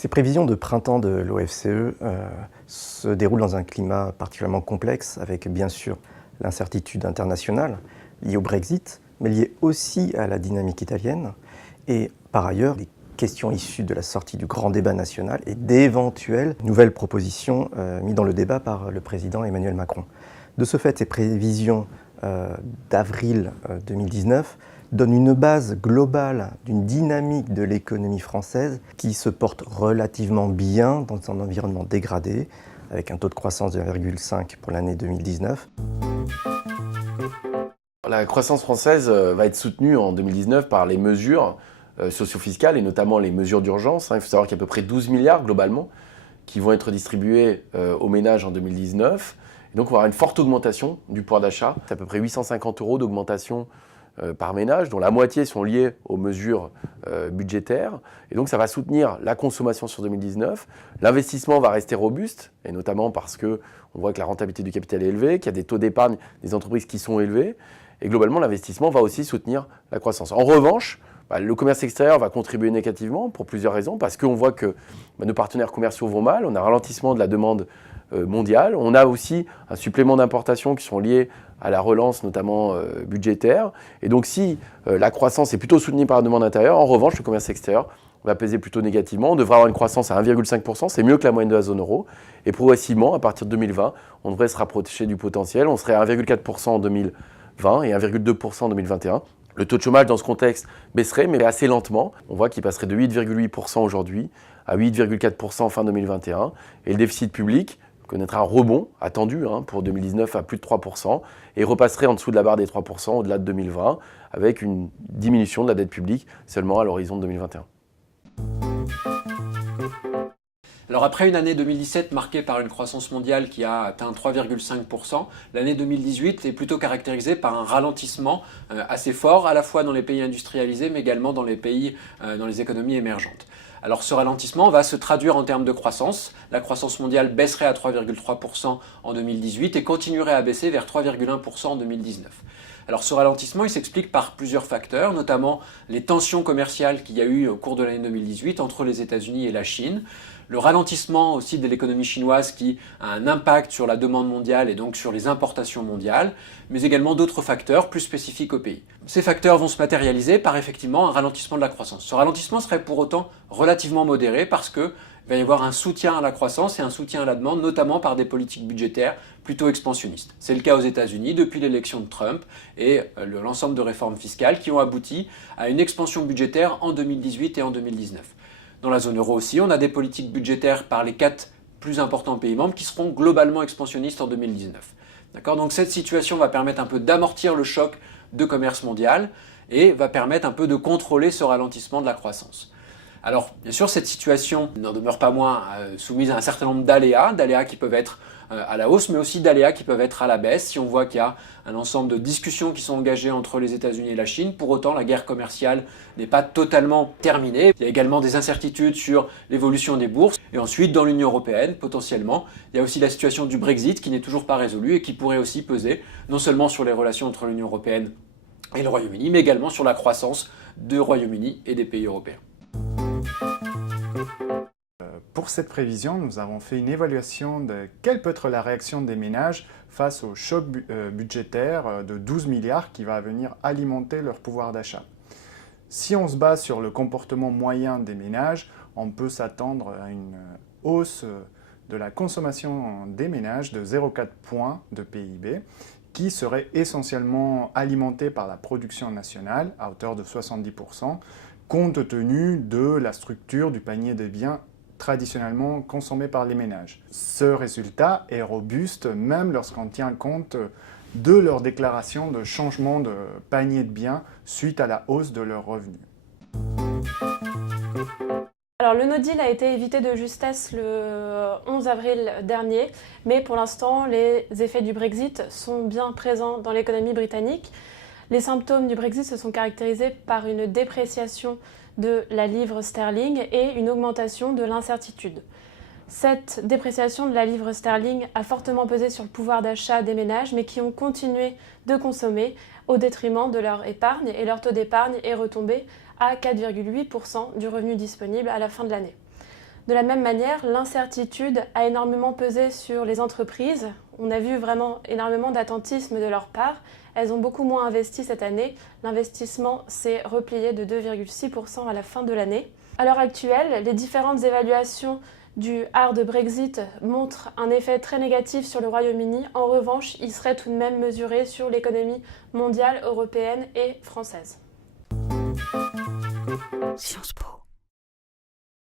Ces prévisions de printemps de l'OFCE se déroulent dans un climat particulièrement complexe, avec bien sûr l'incertitude internationale liée au Brexit, mais liée aussi à la dynamique italienne, et par ailleurs les questions issues de la sortie du grand débat national et d'éventuelles nouvelles propositions mises dans le débat par le président Emmanuel Macron. De ce fait, ces prévisions d'avril 2019 donne une base globale d'une dynamique de l'économie française qui se porte relativement bien dans un environnement dégradé, avec un taux de croissance de 1,5 pour l'année 2019. La croissance française va être soutenue en 2019 par les mesures socio-fiscales et notamment les mesures d'urgence. Il faut savoir qu'il y a à peu près 12 milliards globalement qui vont être distribués aux ménages en 2019. Et donc on va avoir une forte augmentation du pouvoir d'achat. C'est à peu près 850 € d'augmentation par ménage, dont la moitié sont liées aux mesures budgétaires. Et donc ça va soutenir la consommation sur 2019. L'investissement va rester robuste, et notamment parce qu'on voit que la rentabilité du capital est élevée, qu'il y a des taux d'épargne des entreprises qui sont élevés. Et globalement, l'investissement va aussi soutenir la croissance. En revanche, le commerce extérieur va contribuer négativement pour plusieurs raisons, parce qu'on voit que nos partenaires commerciaux vont mal, on a un ralentissement de la demande mondiale, on a aussi un supplément d'importations qui sont liés à la relance notamment budgétaire. Et donc si la croissance est plutôt soutenue par la demande intérieure, en revanche, le commerce extérieur va peser plutôt négativement. On devrait avoir une croissance à 1,5%, c'est mieux que la moyenne de la zone euro. Et progressivement, à partir de 2020, on devrait se rapprocher du potentiel. On serait à 1,4% en 2020 et 1,2% en 2021. Le taux de chômage dans ce contexte baisserait, mais assez lentement. On voit qu'il passerait de 8,8% aujourd'hui à 8,4% fin 2021. Et le déficit public connaîtra un rebond attendu pour 2019 à plus de 3% et repasserait en dessous de la barre des 3% au-delà de 2020 avec une diminution de la dette publique seulement à l'horizon de 2021. Alors après une année 2017 marquée par une croissance mondiale qui a atteint 3,5%, l'année 2018 est plutôt caractérisée par un ralentissement assez fort, à la fois dans les pays industrialisés mais également dans les pays, dans les économies émergentes. Alors ce ralentissement va se traduire en termes de croissance. La croissance mondiale baisserait à 3,3% en 2018 et continuerait à baisser vers 3,1% en 2019. Alors ce ralentissement, il s'explique par plusieurs facteurs, notamment les tensions commerciales qu'il y a eu au cours de l'année 2018 entre les États-Unis et la Chine, le ralentissement aussi de l'économie chinoise qui a un impact sur la demande mondiale et donc sur les importations mondiales, mais également d'autres facteurs plus spécifiques au pays. Ces facteurs vont se matérialiser par effectivement un ralentissement de la croissance. Ce ralentissement serait pour autant relativement modéré parce qu'il va y avoir un soutien à la croissance et un soutien à la demande, notamment par des politiques budgétaires plutôt expansionnistes. C'est le cas aux États-Unis depuis l'élection de Trump et l'ensemble de réformes fiscales qui ont abouti à une expansion budgétaire en 2018 et en 2019. Dans la zone euro aussi, on a des politiques budgétaires par les 4 plus importants pays membres qui seront globalement expansionnistes en 2019. D'accord ? Donc cette situation va permettre un peu d'amortir le choc de commerce mondial et va permettre un peu de contrôler ce ralentissement de la croissance. Alors, bien sûr, cette situation n'en demeure pas moins soumise à un certain nombre d'aléas qui peuvent être à la hausse, mais aussi d'aléas qui peuvent être à la baisse. Si on voit qu'il y a un ensemble de discussions qui sont engagées entre les États-Unis et la Chine, pour autant, la guerre commerciale n'est pas totalement terminée. Il y a également des incertitudes sur l'évolution des bourses. Et ensuite, dans l'Union européenne, potentiellement, il y a aussi la situation du Brexit qui n'est toujours pas résolue et qui pourrait aussi peser non seulement sur les relations entre l'Union européenne et le Royaume-Uni, mais également sur la croissance du Royaume-Uni et des pays européens. Pour cette prévision, nous avons fait une évaluation de quelle peut être la réaction des ménages face au choc budgétaire de 12 milliards qui va venir alimenter leur pouvoir d'achat. Si on se base sur le comportement moyen des ménages, on peut s'attendre à une hausse de la consommation des ménages de 0,4 points de PIB qui serait essentiellement alimentée par la production nationale à hauteur de 70%, compte tenu de la structure du panier des biens traditionnellement consommés par les ménages. Ce résultat est robuste même lorsqu'on tient compte de leur déclaration de changement de panier de biens suite à la hausse de leurs revenus. Alors le no deal a été évité de justesse le 11 avril dernier, mais pour l'instant les effets du Brexit sont bien présents dans l'économie britannique. Les symptômes du Brexit se sont caractérisés par une dépréciation de la livre sterling et une augmentation de l'incertitude. Cette dépréciation de la livre sterling a fortement pesé sur le pouvoir d'achat des ménages, mais qui ont continué de consommer au détriment de leur épargne, et leur taux d'épargne est retombé à 4,8% du revenu disponible à la fin de l'année. De la même manière, l'incertitude a énormément pesé sur les entreprises. On a vu vraiment énormément d'attentisme de leur part. Elles ont beaucoup moins investi cette année. L'investissement s'est replié de 2,6% à la fin de l'année. À l'heure actuelle, les différentes évaluations du hard Brexit montrent un effet très négatif sur le Royaume-Uni. En revanche, il serait tout de même mesuré sur l'économie mondiale, européenne et française. Sciences Po.